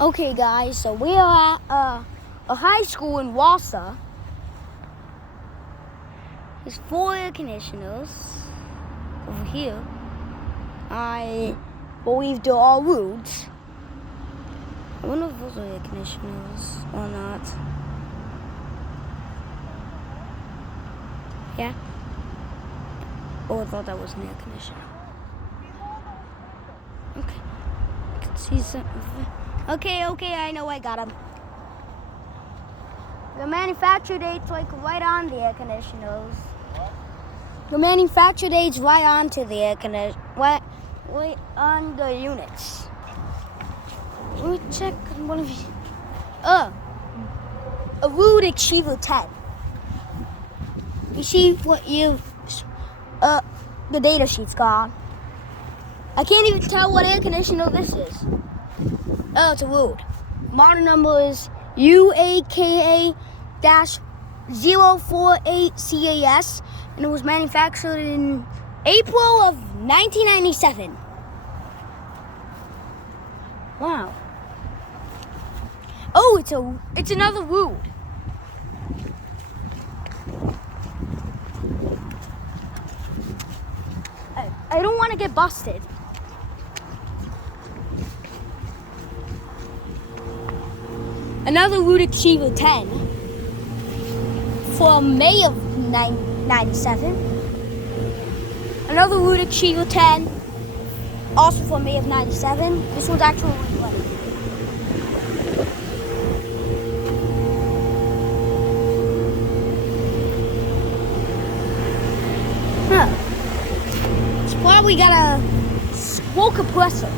Okay, guys, so we are at a high school in Warsaw. There's 4 air conditioners over here. I believe they're all Ruud's. I wonder if those are air conditioners or not. Yeah? Oh, I thought that was an air conditioner. Okay. I can see something. Okay, I know I got them. The manufacture date's like right on the air conditioners. The manufacture date's right onto the air conditioner, right on the units. Let me check one of you. A Ruud Achiever 10. You see what the data sheet's got. I can't even tell what air conditioner this is. Oh, it's a Ruud. Model number is UAKA-048CAS, and it was manufactured in April of 1997. Wow. Oh, it's another Ruud. I don't want to get busted. Another Ruud Achiever 10 for May of 97. Another Ruud Achiever 10 also for May of 97. This one's actually late. Huh. It's probably got a slow compressor.